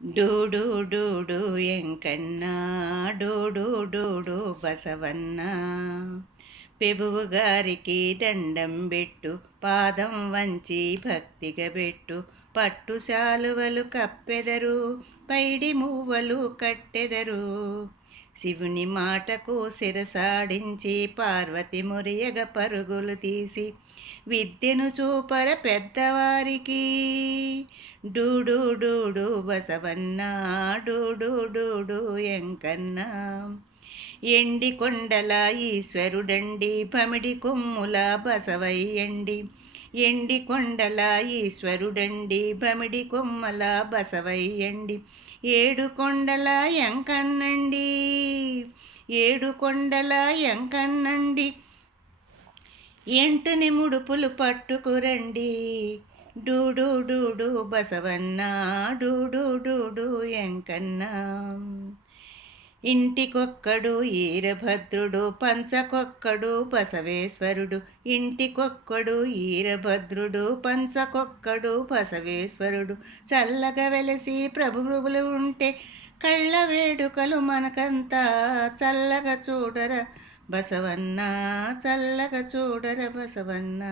డూడు డూడు ఎంకన్నా డూడు డూడు బసవన్న పెబువు గారికి దండం పెట్టు, పాదం వంచి భక్తిగా పెట్టు. పట్టు శాలువలు కప్పెదరు, పైడి మువ్వలు కట్టెదరు. శివుని మాటకు శిరసాడించి పార్వతి మురియగ పరుగులు తీసి విద్యను చూపర పెద్దవారికి. డూడు డూడు బసవన్న డూడు డూడు ఎంకన్నా ఎండి కొండల ఈశ్వరుడండి, పమిడి కొమ్ముల బసవయ్యండి. ఎండి కొండల ఈశ్వరుడండి, బమిడి కొమ్మల బసవయ్యండి. ఏడు కొండల ఎంకన్నండి, ఏడు కొండల ఎంకన్నండి. ఎంటుని ముడుపులు పట్టుకురండి. డూడు డూడు బసవన్న డూడు డూడు ఎంకన్నా. ఇంటికొక్కడు ఈరభద్రుడు, పంచకొక్కడు బసవేశ్వరుడు. ఇంటికొక్కడు ఈరభద్రుడు, పంచకొక్కడు బసవేశ్వరుడు. చల్లగా వెలసి ప్రభువులు ఉంటే కళ్ళ వేడుకలు మనకంతా. చల్లగా చూడర బసవన్న, చల్లగా చూడర బసవన్న.